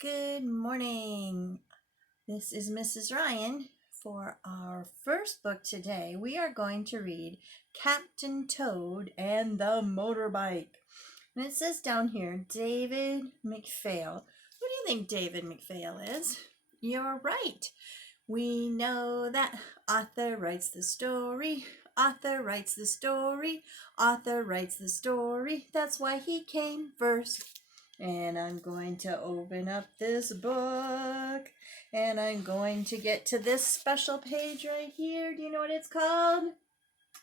Good morning. This is Mrs. Ryan. For our first book today, we are going to read Captain Toad and the Motorbike. And it says down here, David McPhail. Who do you think David McPhail is? You're right. We know that author writes the story. Author writes the story. Author writes the story. That's why he came first. And I'm going to open up this book. And I'm going to get to this special page right here. Do you know what it's called?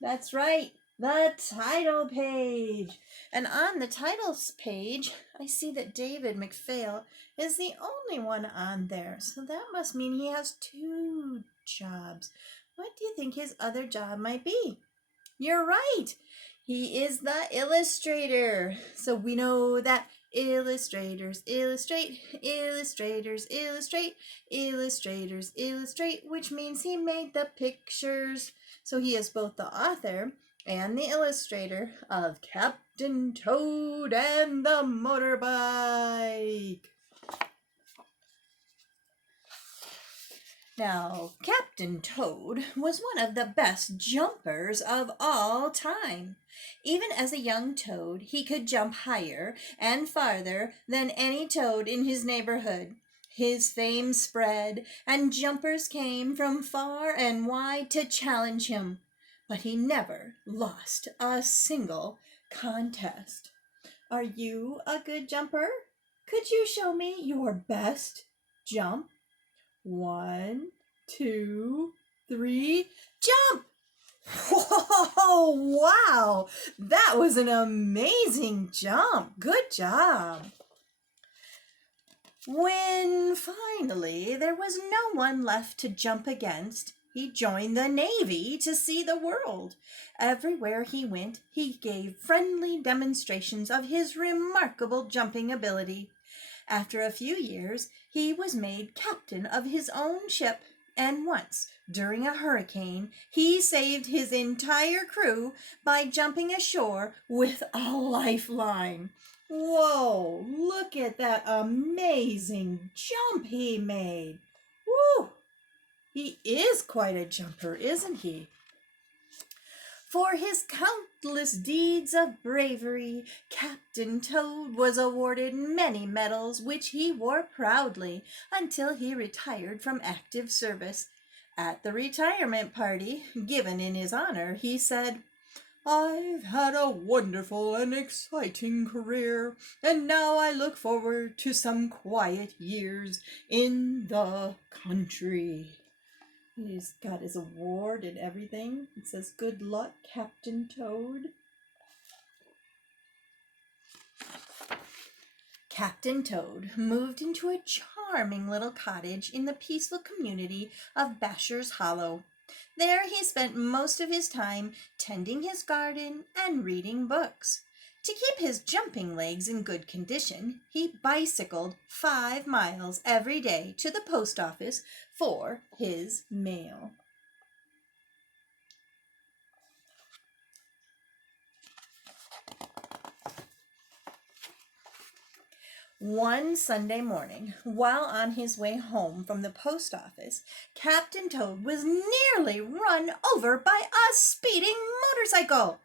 That's right, the title page. And on the titles page, I see that David McPhail is the only one on there. So that must mean he has two jobs. What do you think his other job might be? You're right. He is the illustrator. So we know that illustrators illustrate, illustrators illustrate, illustrators illustrate, which means he made the pictures. So he is both the author and the illustrator of Captain Toad and the Motorbike. Now, Captain Toad was one of the best jumpers of all time. Even as a young toad, he could jump higher and farther than any toad in his neighborhood. His fame spread, and jumpers came from far and wide to challenge him. But he never lost a single contest. Are you a good jumper? Could you show me your best jump? 1, 2, 3, jump! Whoa, wow! That was an amazing jump. Good job. When finally there was no one left to jump against, he joined the Navy to see the world. Everywhere he went, he gave friendly demonstrations of his remarkable jumping ability. After a few years, he was made captain of his own ship, and once, during a hurricane, he saved his entire crew by jumping ashore with a lifeline. Whoa, look at that amazing jump he made. Woo! He is quite a jumper, isn't he? For his countless deeds of bravery, Captain Toad was awarded many medals which he wore proudly until he retired from active service. At the retirement party given in his honor, he said, "I've had a wonderful and exciting career, and now I look forward to some quiet years in the country." He's got his award and everything. It says, "Good luck, Captain Toad." Captain Toad moved into a charming little cottage in the peaceful community of Basher's Hollow. There he spent most of his time tending his garden and reading books. To keep his jumping legs in good condition, he bicycled 5 miles every day to the post office for his mail. One Sunday morning, while on his way home from the post office, Captain Toad was nearly run over by a speeding motorcycle.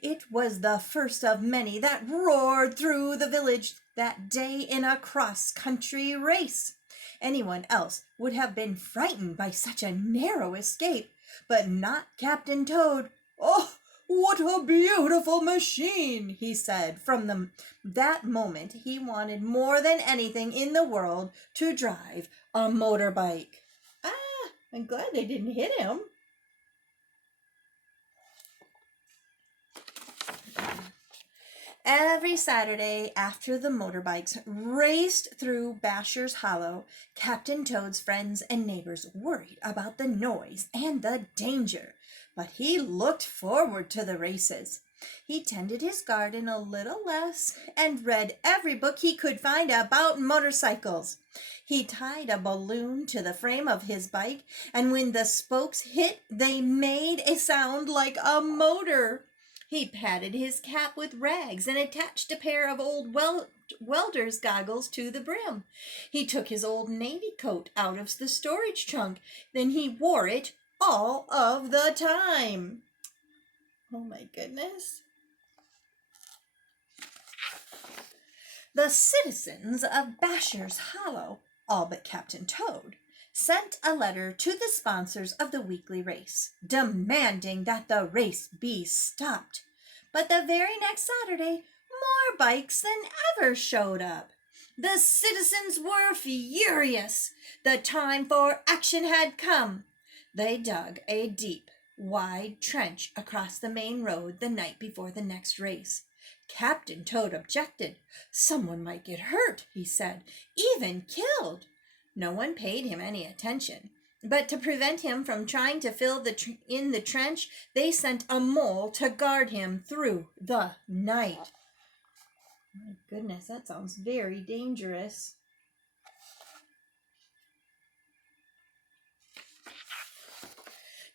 It was the first of many that roared through the village that day in a cross-country race. Anyone else would have been frightened by such a narrow escape, but not Captain Toad. "Oh, what a beautiful machine," he said. From that moment, he wanted more than anything in the world to drive a motorbike. I'm glad they didn't hit him. Every Saturday after the motorbikes raced through Basher's Hollow, Captain Toad's friends and neighbors worried about the noise and the danger, but he looked forward to the races. He tended his garden a little less and read every book he could find about motorcycles. He tied a balloon to the frame of his bike, and when the spokes hit, they made a sound like a motor. He patted his cap with rags and attached a pair of old welder's goggles to the brim. He took his old navy coat out of the storage trunk. Then he wore it all of the time. Oh my goodness. The citizens of Basher's Hollow, all but Captain Toad, sent a letter to the sponsors of the weekly race, demanding that the race be stopped. But the very next Saturday, more bikes than ever showed up. The citizens were furious. The time for action had come. They dug a deep, wide trench across the main road the night before the next race. Captain Toad objected. Someone might get hurt, he said, even killed. No one paid him any attention. But to prevent him from trying to fill in the trench, they sent a mole to guard him through the night. My goodness, that sounds very dangerous.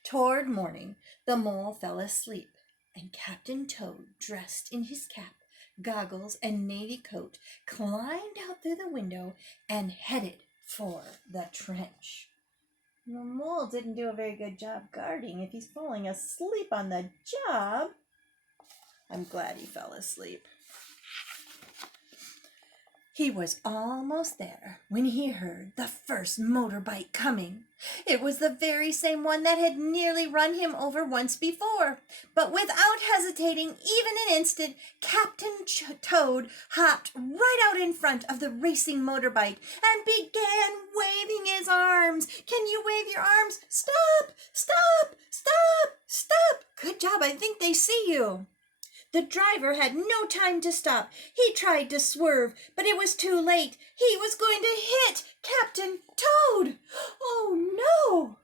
Toward morning, the mole fell asleep, and Captain Toad, dressed in his cap, goggles, and navy coat, climbed out through the window and headed for the trench. The mole didn't do a very good job guarding if he's falling asleep on the job. I'm glad he fell asleep. He was almost there when he heard the first motorbike coming. It was the very same one that had nearly run him over once before. But without hesitating even an instant, Captain Toad hopped right out in front of the racing motorbike and began waving his arms. Can you wave your arms? Stop! Stop! Stop! Stop! Good job. I think they see you. The driver had no time to stop. He tried to swerve, but it was too late. He was going to hit Captain Toad. Oh, no!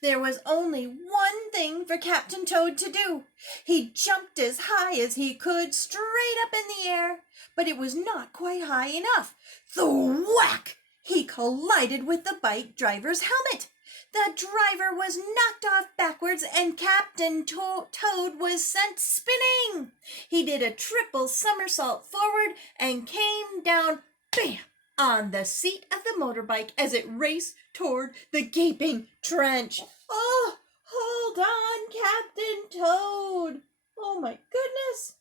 There was only one thing for Captain Toad to do. He jumped as high as he could, straight up in the air, but it was not quite high enough. Thwack! He collided with the bike driver's helmet. The driver was knocked off backwards and Captain Toad was sent spinning. He did a triple somersault forward and came down, bam, on the seat of the motorbike as it raced toward the gaping trench. Oh, hold on, Captain Toad. Oh my goodness.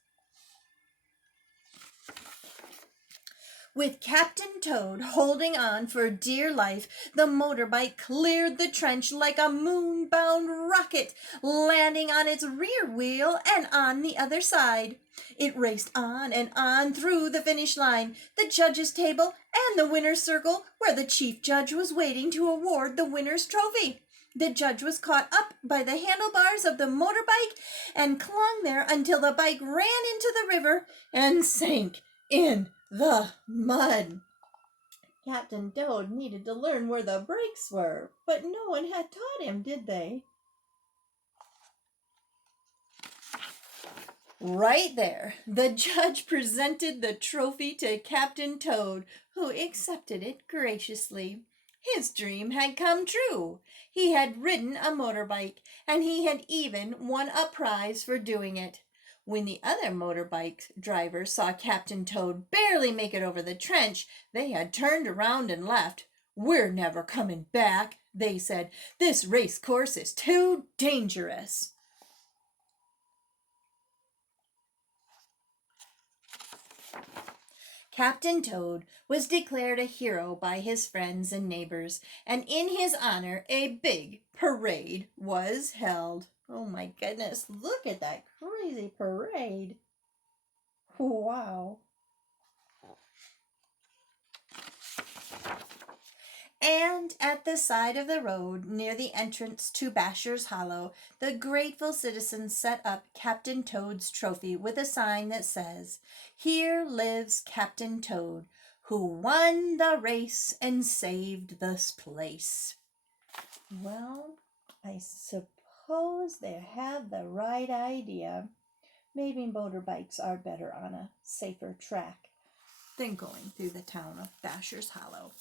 With Captain Toad holding on for dear life, the motorbike cleared the trench like a moon-bound rocket, landing on its rear wheel and on the other side. It raced on and on through the finish line, the judges' table, and the winner's circle, where the chief judge was waiting to award the winner's trophy. The judge was caught up by the handlebars of the motorbike and clung there until the bike ran into the river and sank in the mud. Captain Toad needed to learn where the brakes were, but no one had taught him, did they? Right there, the judge presented the trophy to Captain Toad, who accepted it graciously. His dream had come true. He had ridden a motorbike, and he had even won a prize for doing it. When the other motorbike drivers saw Captain Toad barely make it over the trench, they had turned around and left. "We're never coming back," they said. "This race course is too dangerous." Captain Toad was declared a hero by his friends and neighbors, and in his honor a big parade was held. Oh my goodness, look at that crazy parade. Wow. And at the side of the road, near the entrance to Basher's Hollow, the grateful citizens set up Captain Toad's trophy with a sign that says, "Here lives Captain Toad, who won the race and saved this place." Well, I suppose they have the right idea. Maybe motorbikes are better on a safer track than going through the town of Basher's Hollow.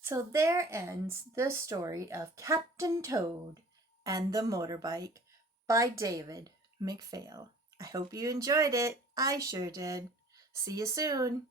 So there ends the story of Captain Toad and the Motorbike by David McPhail. I hope you enjoyed it. I sure did. See you soon.